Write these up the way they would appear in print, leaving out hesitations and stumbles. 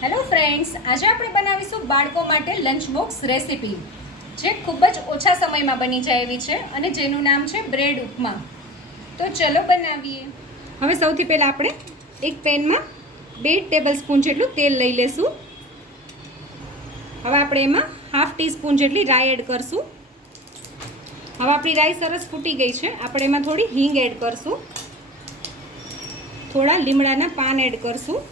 Hello friends, આજે આપણે બનાવીશું બાળકો માટે લંચ બોક્સ રેસીપી જે ખૂબ જ ઓછા સમયમાં બની જાય એવી છે અને જેનું નામ છે બ્રેડ ઉપમા. તો ચલો બનાવીએ. હવે સૌથી પહેલાં આપણે એક પેનમાં 2 ટેબલસ્પૂન જેટલું તેલ લઈ લેશું. હવે આપણે એમાં ½ ટીસ્પૂન જેટલી રાઈ એડ કરશું. હવે આપણી રાઈ સરસ ફૂટી ગઈ છે. આપણે એમાં થોડી હિંગ એડ કરશું, થોડા લીમડાના પાન એડ કરશું,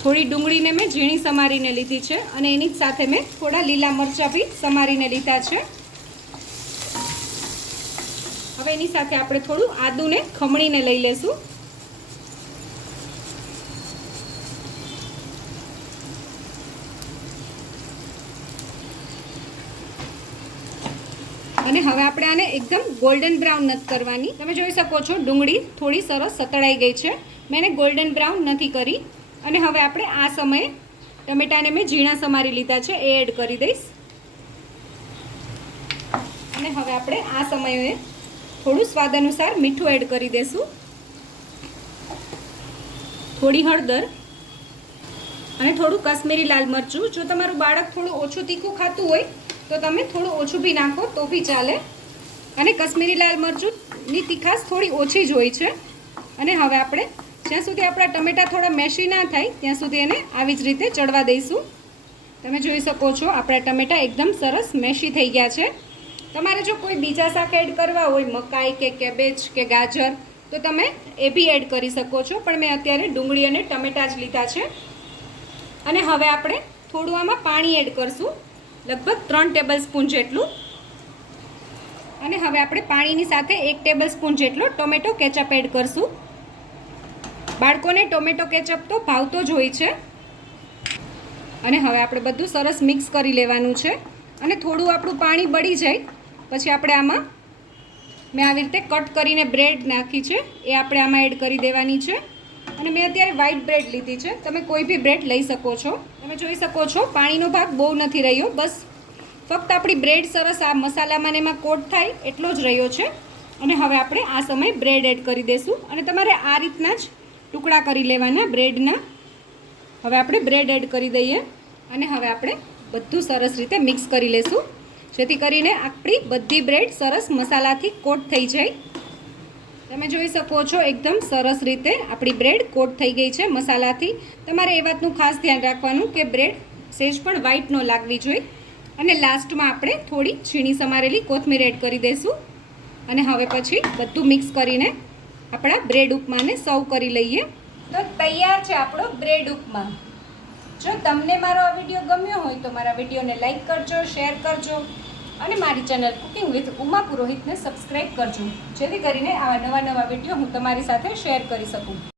થોડી ડુંગળીને મેં ઝીણી સમારીને લીધી છે અને એની જ સાથે મેં થોડા લીલા મરચાં બી સમારીને લીધા છે. હવે એની સાથે આપણે થોડું આદુને ખમણીને લઈ લેશું. અને હવે આપણે આને એકદમ ગોલ્ડન બ્રાઉન નથી કરવાની. તમે જોઈ શકો છો ડુંગળી થોડી સરસ સતળાઈ ગઈ છે. મેં એને ગોલ્ડન બ્રાઉન નથી કરી. અને હવે આપણે આ સમયે ટમેટાને મેં ઝીણા સમારી લીધા છે એ એડ કરી દઈશ. અને હવે આપણે આ સમયે થોડું સ્વાદ અનુસાર મીઠું એડ કરી દઈશું, થોડી હળદર અને થોડું કાશ્મીરી લાલ મરચું. જો તમારું બાળક થોડું ઓછું તીખું ખાતું હોય તો તમે થોડું ઓછું બી નાખો તો બી ચાલે. અને કાશ્મીરી લાલ મરચુંની તીખાશ થોડી ઓછી જ હોય છે. અને હવે આપણે જ્યાં સુધી આપણા ટમેટાં થોડા મેશી ના થાય ત્યાં સુધી એને આવી જ રીતે ચડવા દઈશું. તમે જોઈ શકો છો આપણા ટમેટાં એકદમ સરસ મેશી થઈ ગયા છે. તમારે જો કોઈ બીજા શાક એડ કરવા હોય, મકાઈ કે કેબેજ કે ગાજર, તો તમે એ બી એડ કરી શકો છો, પણ મેં અત્યારે ડુંગળી અને ટમેટાં જ લીધા છે. અને હવે આપણે થોડું આમાં પાણી એડ કરશું, લગભગ 3 ટેબલસ્પૂન જેટલું. અને હવે આપણે પાણીની સાથે 1 ટેબલસ્પૂન જેટલો ટોમેટો કેચઅપ એડ કરશું. બાળકોને ટોમેટો કેચઅપ તો ભાવતો જ હોય છે. અને હવે આપણે બધું સરસ મિક્સ કરી લેવાનું છે. અને થોડું આપણું પાણી બળી જાય પછી આપણે આમાં મેં આવી રીતે કટ કરીને બ્રેડ નાખી છે એ આપણે આમાં એડ કરી દેવાની છે. અને મેં અત્યારે વ્હાઈટ બ્રેડ લીધી છે, તમે કોઈ બી બ્રેડ લઈ શકો છો. તમે જોઈ શકો છો પાણીનો ભાગ બહુ નથી રહ્યો, બસ ફક્ત આપણી બ્રેડ સરસ આ મસાલામાં એમાં કોટ થાય એટલો જ રહ્યો છે. અને હવે આપણે આ સમયે બ્રેડ એડ કરી દઈશું. અને તમારે આ રીતના જ ટુકડા કરી લેવાના બ્રેડના. હવે આપણે બ્રેડ એડ કરી દઈએ અને હવે આપણે બધું સરસ રીતે મિક્સ કરી લઈશું, જેથી કરીને આપણી બધી બ્રેડ સરસ મસાલાથી કોટ થઈ જાય. તમે જોઈ શકો છો એકદમ સરસ રીતે આપણી બ્રેડ કોટ થઈ ગઈ છે મસાલાથી. તમારે એ વાતનું ખાસ ધ્યાન રાખવાનું કે બ્રેડ સહેજ પણ વ્હાઈટ ન લાગવી જોઈએ. અને લાસ્ટમાં આપણે થોડી ઝીણી સમારેલી કોથમીર એડ કરી દઈશું. અને હવે પછી બધું મિક્સ કરીને આપણા બ્રેડ ઉપમાને સર્વ કરી લઈએ. તો તૈયાર છે આપણો બ્રેડ ઉપમા. જો તમને મારો આ વિડીયો ગમ્યો હોય તો મારા વિડીયોને લાઈક કરજો, શેર કરજો અને મારી ચેનલ કુકિંગ વિથ ઉમા પુરોહિતને સબસ્ક્રાઈબ કરજો, જેથી કરીને આવા નવા વિડીયો હું તમારી સાથે શેર કરી શકું.